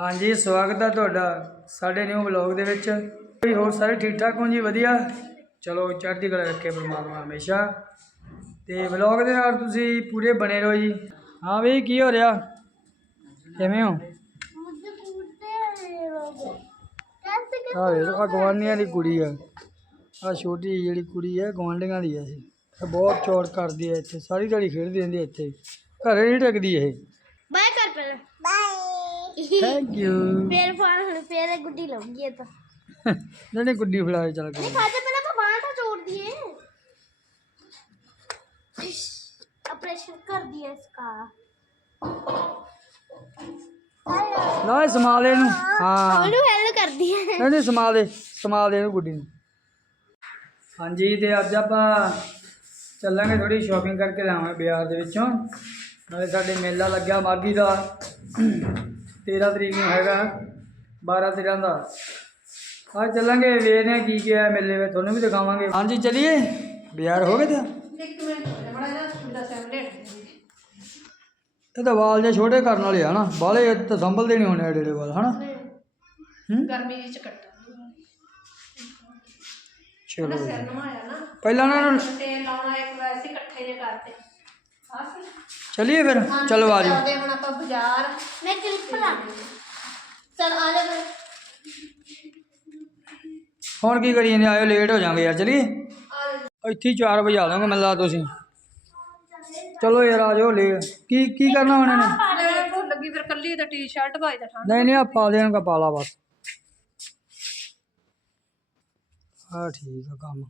ਹਾਂਜੀ ਸਵਾਗਤ ਹੈ ਤੁਹਾਡਾ ਸਾਡੇ ਨਿਊ ਬਲੌਗ ਦੇ ਵਿੱਚ। ਵੀ ਹੋਰ ਸਾਰੇ ਠੀਕ ਠਾਕ ਹੋ ਜੀ? ਵਧੀਆ? ਚਲੋ ਚੜ੍ਹਦੀ ਕਲਾ ਰੱਖੇ ਪਰਮਾਤਮਾ ਹਮੇਸ਼ਾ। ਤੇ ਬਲੌਗ ਦੇ ਨਾਲ ਤੁਸੀਂ ਪੂਰੇ ਬਣੇ ਰਹੋ ਜੀ। ਹਾਂ ਵੀ ਕੀ ਹੋ ਰਿਹਾ? ਕਿਵੇਂ ਹੋ? ਹਾਂ ਇਹ ਆ ਗਵਾਨੀਆਂ ਦੀ ਕੁੜੀ ਆ। ਆ ਛੋਟੀ ਜਿਹੜੀ ਕੁੜੀ ਆ ਗਵਾਂਡੀਆਂ ਦੀ ਹੈ ਇਹ। ਬਹੁਤ ਚੋਰ ਕਰਦੀ ਹੈ ਇੱਥੇ ਸਾਰੀ ਦਿਹਾੜੀ ਖੇਡਦੀ ਰਹਿੰਦੀ ਇੱਥੇ। ਘਰੇ ਨਹੀਂ ਟਿਕਦੀ ਇਹ। ਬਾਏ ਕਰ ਪਹਿਲਾਂ। ਬਾਏ। ਥੈਂਕ ਯੂ फिर फोन फिर गुड्डी लगी है तो ਜਿਹੜੇ ਗੁੱਡੀ ਫੜਾਏ ਚੱਲ नहीं ਕੇ खाते पहले तो बाहर तो छोड़ दिए ऑपरेशन कर दिया इसका ਨਾ ਇਹ ਸਮਾ ਲੈ ਇਹਨੂੰ ਹਾਂ हमने हेल्प कर दिया ਨਹੀਂ ਨਹੀਂ ਸਮਾ ਦੇ ਸਮਾ ਦੇ ਇਹਨੂੰ ਗੁੱਡੀ ਨੂੰ ਹਾਂਜੀ ਤੇ ਅੱਜ ਆਪਾਂ ਚੱਲਾਂਗੇ ਥੋੜੀ ਸ਼ਾਪਿੰਗ ਕਰਕੇ ਲਾਵਾਂਗੇ ਬਾਜ਼ਾਰ ਦੇ ਵਿੱਚੋਂ ਨਾਲੇ ਸਾਡੇ ਮੇਲਾ ਲੱਗਿਆ ਮਾਗੀ ਦਾ तेरह तरीक नगा बारह तेरह का आज चलेंगे वेखने की क्या है मेले में थोड़ा भी दिखावे हाँ जी चलिए बाज़ार हो गए थे ये तो बाल जो छोटे करने वाले है ना बाले तो संभल देने होने वाल है ना चलो पहला चलिए फिर चलो आज ਹੁਣ ਕੀ ਕਰੀਏ ਨੇ? ਆਇਓ ਲੇਟ ਹੋ ਜਾਾਂਗੇ ਯਾਰ ਚਲੀਏ? ਆ ਇੱਥੇ 4 ਵਜੇ ਆ ਜਾਵਾਂਗੇ ਮੈਨੂੰ ਲੱਗਦਾ ਤੁਸੀਂ। ਚਲੋ ਯਾਰ ਆ ਜਾਓ ਲੈ ਕੀ ਕੀ ਕਰਨਾ ਹੁਣ ਇਹਨੇ? ਲੈ ਭੁੱਲ ਲੱਗੀ ਫਿਰ ਕੱਲੀ ਤਾਂ ਟੀ-ਸ਼ਰਟ ਭਾਈ ਦਾ ਠੰਡ ਨਹੀਂ ਨਹੀਂ ਆ ਪਾ ਦੇਣਗਾ ਪਾਲਾ ਬਸ। ਹਾਂ ਠੀਕ ਆ ਕੰਮ।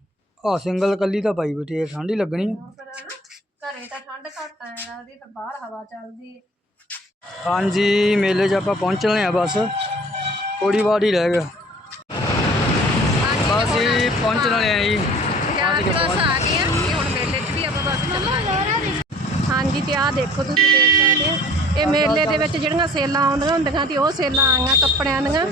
ਆ ਸਿੰਗਲ ਕੱਲੀ ਤਾਂ ਪਾਈ ਬੈਠੀ ਹੈ ਠੰਡ ਹੀ ਲੱਗਣੀ ਆ। ਘਰੇ ਤਾਂ ਠੰਡ ਘੱਟ ਆ ਉਹਦੀ ਤਾਂ ਬਾਹਰ ਹਵਾ ਚੱਲਦੀ ਹਾਂਜੀ ਮੇਲੇ 'ਚ ਆਪਾਂ ਪਹੁੰਚਣੇ ਆ ਬਸ। ਥੋੜੀ ਵਾਰ ਹੀ ਰਹਿ ਗਿਆ। ਬਸ ਜੀ ਪਹੁੰਚਣ ਵਾਲੇ ਆ ਜੀ। ਬਾਜ਼ਾਰ ਚ ਬਸ ਆ ਗਏ ਆ। ਤੇ ਹੁਣ ਮੇਲੇ 'ਚ ਵੀ ਆਪਾਂ ਬਸ ਚੱਲਾਂਗੇ। ਹਾਂਜੀ ਤੇ ਆਹ ਦੇਖੋ ਤੁਸੀਂ ਦੇਖ ਸਕਦੇ ਆ ਇਹ ਮੇਲੇ ਦੇ ਵਿੱਚ ਜਿਹੜੀਆਂ ਸੇਲਾਂ ਆਉਂਦੀਆਂ ਹੁੰਦੀਆਂ ਤੇ ਉਹ ਸੇਲਾਂ ਆਈਆਂ ਕੱਪੜਿਆਂ ਦੀਆਂ।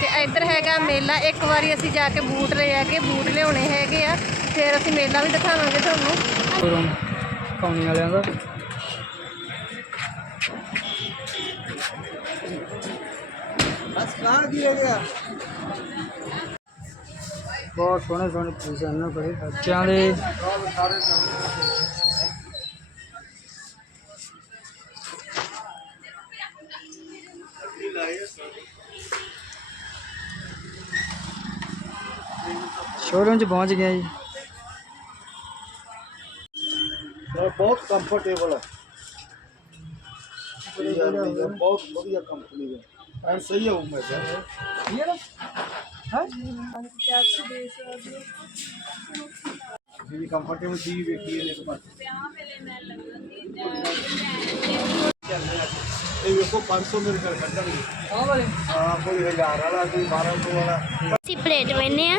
ਤੇ ਇੱਧਰ ਹੈਗਾ ਮੇਲਾ। ਇੱਕ ਵਾਰੀ ਅਸੀਂ ਜਾ ਕੇ ਬੂਟ ਲੈ ਆ ਕੇ ਬੂਟ ਲਿਆਉਣੇ ਹੈਗੇ ਆ। ਫਿਰ ਅਸੀਂ ਮੇਲਾ ਵੀ ਦਿਖਾਵਾਂਗੇ ਤੁਹਾਨੂੰ। ਕੌਣੀ ਵਾਲਿਆਂ ਦਾ। ਬਸ ਕਹਾਂ ਕੀ ਹੋ ਗਿਆ ਬਹੁਤ ਸੋਹਣੇ ਸੋਹਣੇ ਪੀਸ ਹਨ ਬੜੇ ਬੱਚਿਆਂ ਦੇ ਸ਼ੋਰੂਮ ਚ ਪਹੁੰਚ ਗਏ ਜੀ ਇਹ ਬਹੁਤ ਕੰਫਰਟੇਬਲ ਹੈ ਹੈ ਹੈ ਹੈ ਇਹ ਨਾ ਹੈ? ਜਿਹੜੀ ਕੰਫਰਟੇਬਲ ਚੀਜ਼ ਵੇਖੀ ਹੈ ਇੱਕ ਪਾਸੇ ਇਹ ਵੇਖੋ 500 ਮੇਰੇ ਘਰ ਕੱਢਣਗੇ। ਆਹ ਵਾਲੇ। ਹਾਂ ਕੋਈ 1000 ਵਾਲਾ ਕੋਈ 1200 ਵਾਲਾ। ਅਸੀਂ ਪਲੇਟ ਲੈਨੇ ਆ।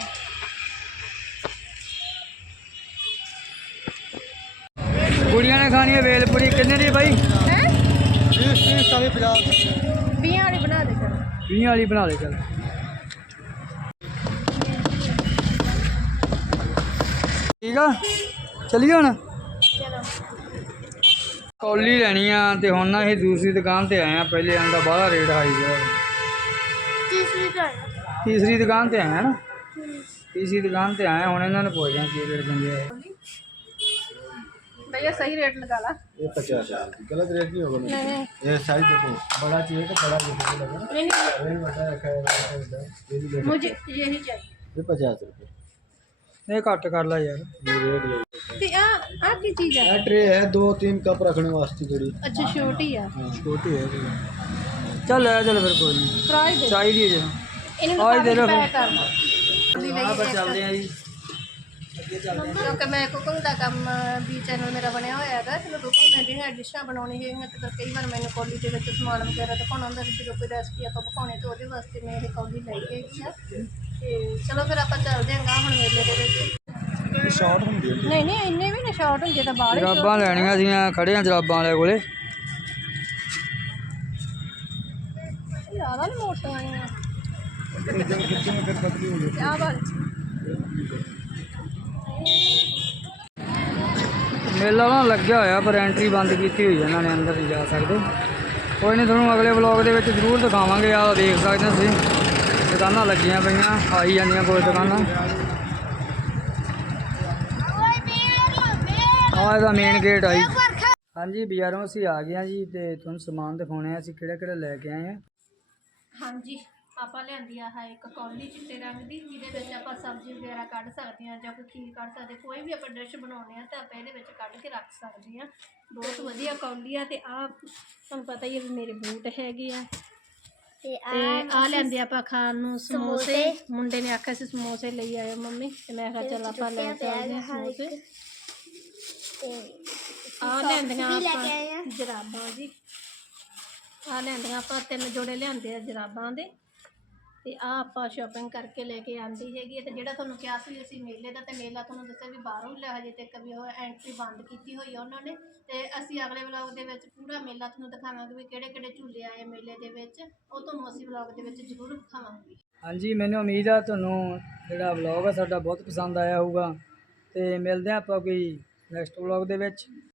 ਕੁੜੀਆਂ ਨੇ ਖਾਣੀ ਹੈ ਵੇਲਪੂਰੀ ਕਿੰਨੇ ਦੀ ਬਾਈ? ਹੈ? 30 30 ਸਾਰੇ 50 20 ਵਾਲੀ ਬਣਾ ਦੇ ਚਲ। 20 ਵਾਲੀ ਬਣਾ ਦੇ ਚਲ। ਠੀਕ ਆ? ਚਲੀਏ ਹੁਣ? ਕੌਲੀ ਲੈਣੀ ਆ ਤੇ ਹੁਣ ਨਾ ਦੂਸਰੀ ਦੁਕਾਨ ਤੇ ਆਏ ਆ ਪਹਿਲੇ ਆਂਦਾ ਬਾਹਲਾ ਰੇਟ ਹਾਈ ਜਿਹੜਾ ਤੀਸਰੀ ਦੁਕਾਨ ਤੀਸਰੀ ਦੁਕਾਨ ਤੇ ਆਏ ਨਾ? ਤੀਸਰੀ ਦੁਕਾਨ ਤੇ ਆਏ ਹੁਣ ਇਹਨਾਂ ਨੂੰ ਪੁੱਛਦੇ ਕੀ ਰੇਟ ਦਿੰਦੇ ਆ भैया सही रेट निकाला। गलत रेट नहीं होगा नहीं ये साइज़ देखो बड़ा चाहिए तो बड़ा नहीं नहीं। मुझे यही चाहिए। पचास रुपये एक आट कर ला यार। रेट तो है? ट्रे है दो तीन कप रखने वास्ते थोड़ी। अच्छा छोटी है। हाँ। छोटी है चल चल फिर कोई फ्राई चाहिए आज दे चल रहे हैं जी। ਕਿਉਂਕਿ ਮੈਂ ਕੁਕਿੰਗ ਦਾ ਕੰਮ ਵੀ ਚੈਨਲ ਮੇਰਾ ਬਣਿਆ ਹੋਇਆ ਹੈਗਾ ਤੇ ਮੈਂ ਕੁਕਿੰਗ ਦੀਆਂ ਜਿਹੜੀਆਂ ਡਿਸ਼ਾਂ ਬਣਾਉਣੀ ਹੈਗੀਆਂ ਤੇ ਫਿਰ ਕਈ ਵਾਰ ਮੈਨੂੰ ਕੌਲੀ ਦੇ ਵਿੱਚ ਸਮਾਨ ਵਗੈਰਾ ਦਿਖਾਉਣਾ ਹੁੰਦਾ ਵੀ ਜਦੋਂ ਕੋਈ ਰੈਸਪੀ ਆਪਾਂ ਪਕਾਉਣੀ ਤੇ ਉਹਦੇ ਵਾਸਤੇ ਮੈਂ ਇਹ ਕੌਲੀ ਲਈ ਹੈਗੀ ਆ। ਤੇ ਚਲੋ ਫਿਰ ਆਪਾਂ ਚੱਲਦੇ ਹਾਂ ਹੁਣ ਮੇਲੇ ਦੇ ਵਿੱਚ। ਸ਼ਾਰਟ ਹੁੰਦੀ ਹੈ। ਨਹੀਂ ਨਹੀਂ ਇੰਨੇ ਵੀ ਨਾ ਸ਼ਾਰਟ ਹੁੰਦੇ ਤਾਂ ਬਾਹਰ ਜਰਾਬਾਂ ਲੈਣੀਆਂ ਸੀਆਂ ਖੜੇ ਆ ਜਰਾਬਾਂ ਵਾਲੇ ਕੋਲੇ। ਜ਼ਿਆਦਾ ਨਹੀਂ ਮੋਟੀਆਂ ਆਈਆਂ। ਕਿੱਥੇ ਮੈਂ ਕਰ ਪਤਲੀ ਹੋ ਗਈ ਆਹ ਵਾਲ ਮੇਲਾ ਨਾ ਲੱਗਿਆ ਹੋਇਆ, ਪਰ ਐਂਟਰੀ ਬੰਦ ਕੀਤੀ ਹੋਈ ਹੈ ਇਹਨਾਂ ਨੇ ਅੰਦਰ ਨਹੀਂ ਜਾ ਸਕਦੇ। ਕੋਈ ਨਹੀਂ ਤੁਹਾਨੂੰ ਅਗਲੇ ਵਲੌਗ ਦੇ ਵਿੱਚ ਜ਼ਰੂਰ ਦਿਖਾਵਾਂਗੇ ਆ ਦੇਖ ਸਕਦੇ ਹੋ ਤੁਸੀਂ। ਦੁਕਾਨਾਂ ਲੱਗੀਆਂ ਪਈਆਂ, ਆਈ ਜਾਂਦੀਆਂ ਕੋਈ ਦੁਕਾਨਾਂ। ਓਏ ਇਹਦਾ ਮੇਨ ਗੇਟ ਆਈ ਹਾਂਜੀ, ਬਾਜ਼ਾਰੋਂ ਅਸੀਂ ਆ ਗਏ ਹਾਂ ਜੀ ਤੇ ਤੁਹਾਨੂੰ ਸਮਾਨ ਦਿਖਾਉਣੇ ਆ, ਅਸੀਂ ਕਿਹੜਾ ਕਿਹੜਾ ਲੈ ਕੇ ਆਏ ਆ। ਹਾਂਜੀ। ਆਪਾਂ ਲਿਆਂਦੀ ਆ ਆਹ ਇੱਕ ਕੌਲੀ ਚਿੱਟੇ ਰੰਗ ਦੀ ਜਿਹਦੇ ਵਿੱਚ ਆਪਾਂ ਸਬਜ਼ੀ ਵਗੈਰਾ ਕੱਢ ਸਕਦੇ ਹਾਂ ਜਾਂ ਕੋਈ ਖੀਰ ਕੱਢ ਸਕਦੇ ਕੋਈ ਵੀ ਆਪਾਂ ਡਿਸ਼ ਬਣਾਉਣੇ ਆ ਤਾਂ ਆਪਾਂ ਇਹਦੇ ਵਿੱਚ ਕੱਢ ਕੇ ਰੱਖ ਸਕਦੇ ਹਾਂ। ਬਹੁਤ ਵਧੀਆ ਕੌਲੀ ਆ ਤੇ ਆ ਤੁਹਾਨੂੰ ਪਤਾ ਹੀ ਹੈ ਵੀ ਮੇਰੇ ਬੂਟ ਹੈਗੇ ਆ। ਤੇ ਆ ਲੈਂਦੇ ਆਪਾਂ ਖਾਣ ਨੂੰ ਸਮੋਸੇ। ਮੁੰਡੇ ਨੇ ਆਖਿਆ ਸੀ ਸਮੋਸੇ ਲਈ ਆਇਓ ਮੰਮੀ। ਤੇ ਮੈਂ ਕਿਹਾ ਚੱਲ ਆਪਾਂ ਲੈ ਕੇ ਆਉਂਦੇ ਹਾਂ ਸਮੋਸੇ। ਆ ਲੈਂਦੀਆਂ ਆਪਾਂ ਜਰਾਬਾਂ ਜੀ। ਆ ਲੈਂਦੀਆਂ ਆਪਾਂ ਤਿੰਨ ਜੋੜੇ ਲਿਆਂਦੇ ਆ ਜਰਾਬਾਂ ਦੇ। ਤੇ ਆ ਆਪਾਂ ਸ਼ਾਪਿੰਗ ਕਰਕੇ ਲੈ ਕੇ ਆਂਦੀ ਹੈਗੀ ਹੈ ਤੇ ਜਿਹੜਾ ਤੁਹਾਨੂੰ ਕਿਹਾ ਸੀ ਅਸੀਂ ਮੇਲੇ ਦਾ ਤੇ ਮੇਲਾ ਤੁਹਾਨੂੰ ਦੱਸਿਆ ਵੀ ਬਾਹਰੋਂ ਲਿਆ ਹਜੇ ਤੱਕ ਵੀ ਉਹ ਐਂਟਰੀ ਬੰਦ ਕੀਤੀ ਹੋਈ ਆ ਉਹਨਾਂ ਨੇ ਤੇ ਅਸੀਂ ਅਗਲੇ ਵਲੌਗ ਦੇ ਵਿੱਚ ਪੂਰਾ ਮੇਲਾ ਤੁਹਾਨੂੰ ਦਿਖਾਵਾਂਗੇ ਵੀ ਕਿਹੜੇ ਕਿਹੜੇ ਝੂਲੇ ਆਏ ਮੇਲੇ ਦੇ ਵਿੱਚ, ਉਹ ਤੁਹਾਨੂੰ ਅਸੀਂ ਵਲੌਗ ਦੇ ਵਿੱਚ ਜ਼ਰੂਰ ਦਿਖਾਵਾਂਗੇ। ਹਾਂਜੀ, ਮੈਨੂੰ ਉਮੀਦ ਆ ਤੁਹਾਨੂੰ ਜਿਹੜਾ ਵਲੌਗ ਆ ਸਾਡਾ ਬਹੁਤ ਪਸੰਦ ਆਇਆ ਹੋਊਗਾ ਤੇ ਮਿਲਦੇ ਆ ਆਪਾਂ ਕੋਈ ਨੈਕਸਟ ਵਲੌਗ ਦੇ ਵਿੱਚ।